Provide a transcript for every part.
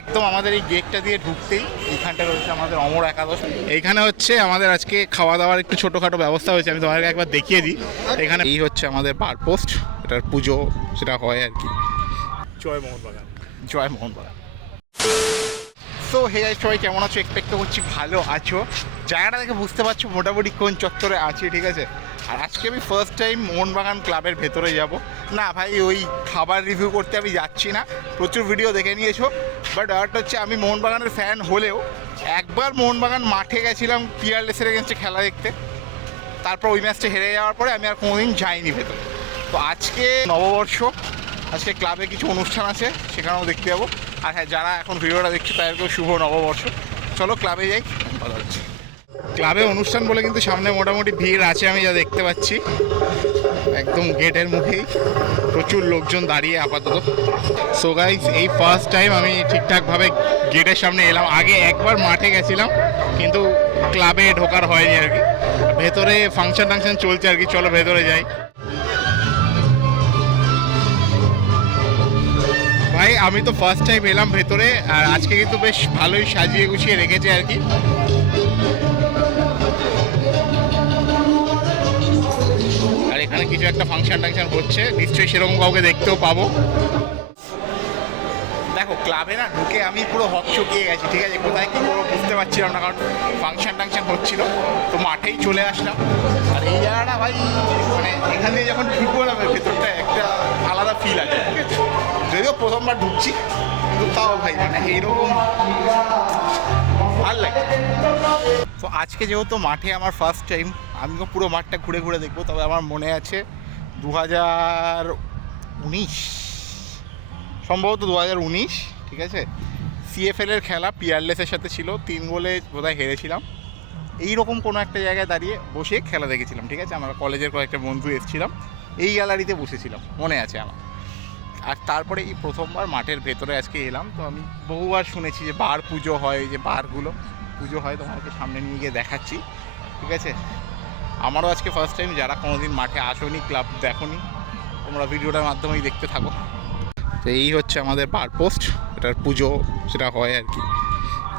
একদম আমাদের এই গেটটা দিয়ে ঢুকতেই এইখানটা রয়েছে আমাদের অমর একাদশ। এইখানে হচ্ছে আমাদের আজকে খাওয়া দাওয়ার একটু ছোটোখাটো ব্যবস্থা হয়েছে, আমি তোমাদেরকে একবার দেখিয়ে দিই। এখানে এই হচ্ছে আমাদের বার পোস্ট, এটার পুজো সেটা হয় আর কি। জয় মোহনবাগান, জয় মোহনবাগান। তো হে গাইস, সবাই কেমন আছো? এক্সপেক্ট করছি ভালো আছো। জায়গাটা দেখে বুঝতে পারছো মোটামুটি কোন চত্বরে আছি, ঠিক আছে। আর আজকে আমি ফার্স্ট টাইম মোহনবাগান ক্লাবের ভেতরে যাব না ভাই, ওই খাবার রিভিউ করতে আমি যাচ্ছি না, প্রচুর ভিডিও দেখে নিয়েছো। বাট ব্যাপারটা হচ্ছে আমি মোহনবাগানের ফ্যান হলেও একবার মোহনবাগান মাঠে গেছিলাম পিয়ারলেসের এগেন্সটে খেলা দেখতে, তারপর ওই ম্যাচটা হেরে যাওয়ার পরে আমি আর কোনোদিন যাইনি ভেতরে। তো আজকে নববর্ষ, আজকে ক্লাবে কিছু অনুষ্ঠান আছে, সেখানেও দেখতে যাবো। আর হ্যাঁ, যারা এখন ভিডিওটা দেখছে তাদেরকেও শুভ নববর্ষ। চলো ক্লাবে যাই, কথা হচ্ছে। ক্লাবে অনুষ্ঠান বলে কিন্তু সামনে মোটামুটি ভিড় আছে, আমি যা দেখতে পাচ্ছি। একদম গেটের মুখেই প্রচুর লোকজন দাঁড়িয়ে আপাতত। সো গাইস, এই ফার্স্ট টাইম আমি ঠিকঠাকভাবে গেটের সামনে এলাম। আগে একবার মাঠে গেছিলাম কিন্তু ক্লাবে ঢোকার হয়নি আর কি। ভেতরে ফাংশন টাংশন চলছে আর কি, চলো ভেতরে যাই। ভাই আমি তো ফার্স্ট টাইম এলাম ভেতরে, আর আজকে কিন্তু বেশ ভালোই সাজিয়ে গুছিয়ে রেখেছে আর কি। আর এখানে কিছু একটা ফাংশন টাংশন হচ্ছে, নিশ্চয়ই সেরকম কাউকে দেখতেও পাবো। দেখো ক্লাবে না ঢুকে আমি পুরো হকচকিয়ে গেছি, ঠিক আছে। কোথায় কী করবো বুঝতে পারছিলাম না, কারণ ফাংশন টাংশন হচ্ছিল। তো মাঠেই চলে আসলাম। আর এই জায়গাটা ভাই, মানে এখান দিয়ে যখন ঢুকবো না ভেতরটা একটা আলাদা ফিল আছে, ঠিক আছে। যদিও প্রথমবার ঢুকছি, কিন্তু তাও ভাই মানে এইরকম ভাল লাগে। তো আজকে যেহেতু মাঠে আমার ফার্স্ট টাইম, আমিও পুরো মাঠটা ঘুরে ঘুরে দেখবো। তবে আমার মনে আছে 2019, সম্ভবত 2019, ঠিক আছে, সিএফএলের খেলা পিয়ারলেসের সাথে ছিল, 3 গোলে বোধহয় হেরেছিলাম। এইরকম কোনো একটা জায়গায় দাঁড়িয়ে বসে খেলা দেখেছিলাম, ঠিক আছে। আমরা কলেজের কয়েকটা বন্ধু এসেছিলাম, এই গ্যালারিতে বসেছিলাম, মনে আছে আমার। আর তারপরে এই প্রথমবার মাঠের ভেতরে আজকে এলাম। তো আমি বহুবার শুনেছি যে বার পুজো হয়, যে বারগুলো পুজো হয়, তোমাকে সামনে নিয়ে গিয়ে দেখাচ্ছি, ঠিক আছে। আমারও আজকে ফার্স্ট টাইম, যারা কোনোদিন মাঠে আসোনি, ক্লাব দেখোনি, তোমরা ভিডিওটার মাধ্যমেই দেখতে থাকো। তো এই হচ্ছে আমাদের বার পোস্ট, এটার পুজো সেটা হয় আর কি,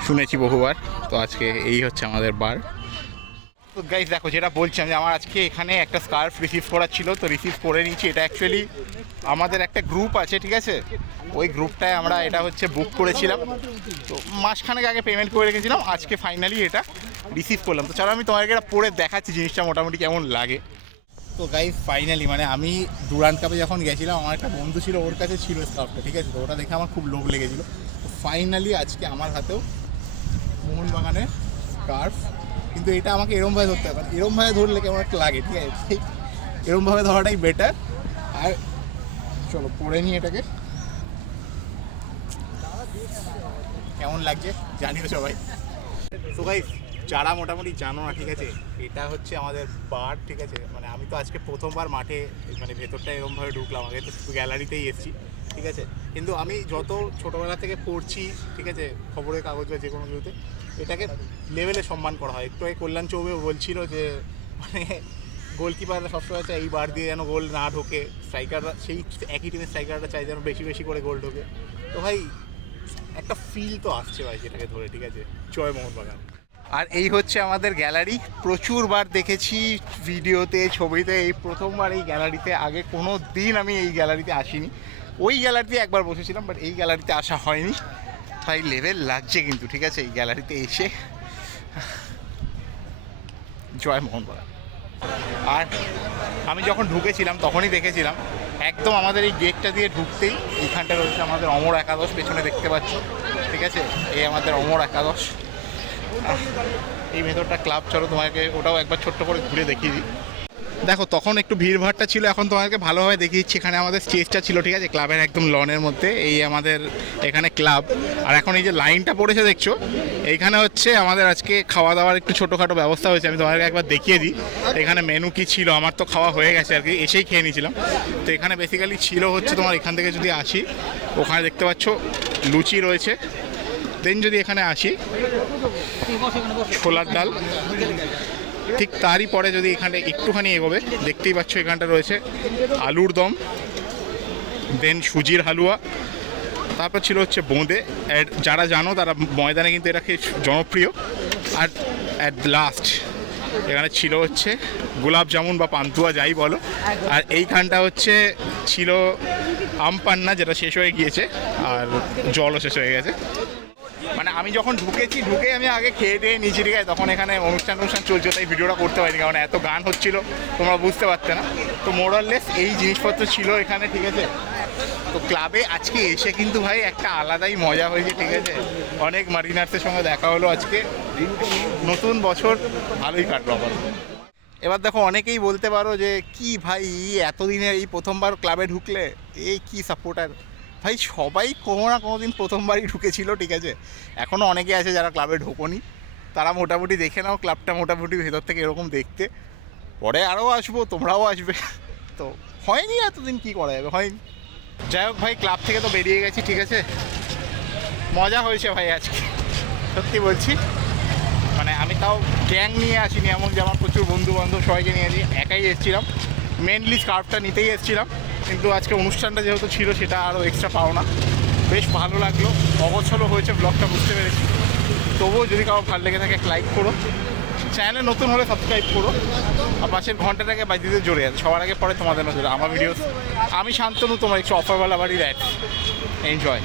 শুনেছি বহুবার। তো আজকে এই হচ্ছে আমাদের বার। তো গাইজ দেখো, যেটা বলছিলাম যে আমার আজকে এখানে একটা স্কার্ফ রিসিভ করার ছিল, তো রিসিভ করে নিচ্ছি। এটা অ্যাকচুয়ালি আমাদের একটা গ্রুপ আছে, ঠিক আছে, ওই গ্রুপটায় আমরা এটা হচ্ছে বুক করেছিলাম। তো মাসখানেক আগে পেমেন্ট করে রেখেছিলাম, আজকে ফাইনালি এটা রিসিভ করলাম। তো চলো আমি তোমাকে এটা পরে দেখাচ্ছি জিনিসটা মোটামুটি কেমন লাগে। তো গাইজ ফাইনালি মানে আমি ডুরান্ড কাপে যখন গেছিলাম, আমার একটা বন্ধু ছিল, ওর কাছে ছিল স্কার্ফটা, ঠিক আছে। তো ওটা দেখে আমার খুব লোভ লেগেছিলো। তো ফাইনালি আজকে আমার হাতেও মোহনবাগানের স্কার্ফ। কিন্তু এটা আমাকে এরমভাবে ধরতে হবে, এরমভাবে ধরলে কেমন একটা লাগে, ঠিক আছে। এরমভাবে ধরাটাই বেটার। আর চলো পরে নিই এটাকে, কেমন লাগছে জানিও সবাই। তো গাইস, যারা মোটামুটি জানো না, ঠিক আছে, এটা হচ্ছে আমাদের বার, ঠিক আছে। মানে আমি তো আজকে প্রথমবার মাঠে মানে ভেতরটা এরমভাবে ঢুকলাম, আগে তো শুধু গ্যালারিতেই এসেছি, ঠিক আছে। কিন্তু আমি যত ছোটোবেলা থেকে পড়ছি, ঠিক আছে, খবরের কাগজ বা যে কোনো কিছুতে এটাকে লেভেলে সম্মান করা হয়। একটু আগে কল্যাণ চৌবে বলছিল যে মানে গোলকিপাররা সবসময় চায় এই বার দিয়ে যেন গোল না ঢোকে, স্ট্রাইকাররা সেই একই টিমের স্ট্রাইকাররা চায় যেন বেশি বেশি করে গোল ঢোকে। তো ভাই একটা ফিল তো আসছে ভাই সেটাকে ধরে, ঠিক আছে। জয় মোহনবাগান। আর এই হচ্ছে আমাদের গ্যালারি, প্রচুরবার দেখেছি ভিডিওতে, ছবিতে, এই প্রথমবার এই গ্যালারিতে। আগে কোনো দিন আমি এই গ্যালারিতে আসিনি। ওই গ্যালারিতে একবার বসেছিলাম, বাট এই গ্যালারিতে আসা হয়নি। ভাই লেভেল লাগছে কিন্তু, ঠিক আছে, এই গ্যালারিতে এসে। জয় মোহনবাগান। আর আমি যখন ঢুকেছিলাম তখনই দেখেছিলাম একদম আমাদের এই গেটটা দিয়ে ঢুকতেই এইখানটা রয়েছে আমাদের অমর একাদশ, পেছনে দেখতে পাচ্ছ, ঠিক আছে। এই আমাদের অমর একাদশ, এই ভেতরটা ক্লাব। চলো তোমাকে ওটাও একবার ছোট্ট করে ঘুরে দেখিয়ে দিই। দেখো তখন একটু ভিড়ভাড়টা ছিল, এখন তোমাদেরকে ভালোভাবে দেখিয়ে দিচ্ছি। এখানে আমাদের স্টেজটা ছিল, ঠিক আছে, ক্লাবের একদম লনের মধ্যে। এই আমাদের এখানে ক্লাব। আর এখন এই যে লাইনটা পড়েছে দেখছো, এইখানে হচ্ছে আমাদের আজকে খাওয়া দাওয়ার একটু ছোটোখাটো ব্যবস্থা হয়েছে, আমি তোমাদেরকে একবার দেখিয়ে দিই। এখানে মেনু কী ছিল, আমার তো খাওয়া হয়ে গেছে আর কি, এসেই খেয়ে নিয়েছিলাম। তো এখানে বেসিক্যালি ছিল হচ্ছে তোমার, এখান থেকে যদি আসি ওখানে দেখতে পাচ্ছ লুচি রয়েছে। দেন যদি এখানে আসি ছোলার ডাল, ঠিক তারই পরে যদি এখানে একটুখানি এগোবে দেখতেই পাচ্ছ এখানটা রয়েছে আলুর দম, দেন সুজির হালুয়া, তারপর ছিল হচ্ছে বোঁদে, যারা জানো তারা ময়দানে কিন্তু এটা খেয়ে জনপ্রিয়। আর অ্যাট লাস্ট এখানে ছিল হচ্ছে গোলাপ জামুন বা পান্তুয়া যাই বলো। আর এইখানটা হচ্ছে ছিল আমপান্না, যেটা শেষ হয়ে গিয়েছে, আর জলও শেষ হয়ে গেছে। মানে আমি যখন ঢুকে আমি আগে খেয়ে দিয়ে নিচে দিকে, তখন এখানে অনুষ্ঠান চলছে, তাই ভিডিওটা করতে পারিনি, কারণ এত গান হচ্ছিল তোমরা বুঝতে পারতে না। তো মোরাললেস এই জিনিসপত্র ছিল এখানে, ঠিক আছে। তো ক্লাবে আজকে এসে কিন্তু ভাই একটা আলাদাই মজা হয়েছে, ঠিক আছে। অনেক মারিনার্সের সঙ্গে দেখা হলো আজকে, নতুন বছর ভালোই কাটলো আমার। এবার দেখো অনেকেই বলতে পারো যে কি ভাই এতদিনের এই প্রথমবার ক্লাবে ঢুকলে, এই কি সাপোর্টার। ভাই সবাই কোনো না কোনো দিন প্রথমবারই ঢুকেছিল, ঠিক আছে। এখনও অনেকে আছে যারা ক্লাবে ঢোকোনি, তারা মোটামুটি দেখে নাও ক্লাবটা মোটামুটি ভেতর থেকে এরকম দেখতে। পরে আরও আসবো, তোমরাও আসবে। তো হয়নি এতদিন, কি করা যাবে, হয়নি। যাই হোক ভাই, ক্লাব থেকে তো বেরিয়ে গেছি, ঠিক আছে। মজা হয়েছে ভাই আজকে, সত্যি বলছি। মানে আমি তাও গ্যাং নিয়ে আসিনি, এমন যে আমার প্রচুর বন্ধু বান্ধব সবাইকে নিয়ে আসি, একাই এসেছিলাম। মেনলি স্কার্ফটা নিতেই এসেছিলাম, কিন্তু আজকে অনুষ্ঠানটা যেহেতু ছিল সেটা আরও এক্সট্রা পাওনা। বেশ ভালো লাগলো, অগোছলো হয়েছে ব্লগটা, বুঝতে পেরেছি। তবুও যদি কারো ভালো লেগে থাকে লাইক করো, চ্যানেলে নতুন হলে সাবস্ক্রাইব করো, আর পাশের ঘন্টাটাকে বাজিয়ে দিতে জোরে আছে সবার আগে, পরে তোমাদের নজরে আমার ভিডিওস। আমি শান্তনু, তোমার একটু অফারওয়ালা বাড়ির অ্যাড। এনজয়।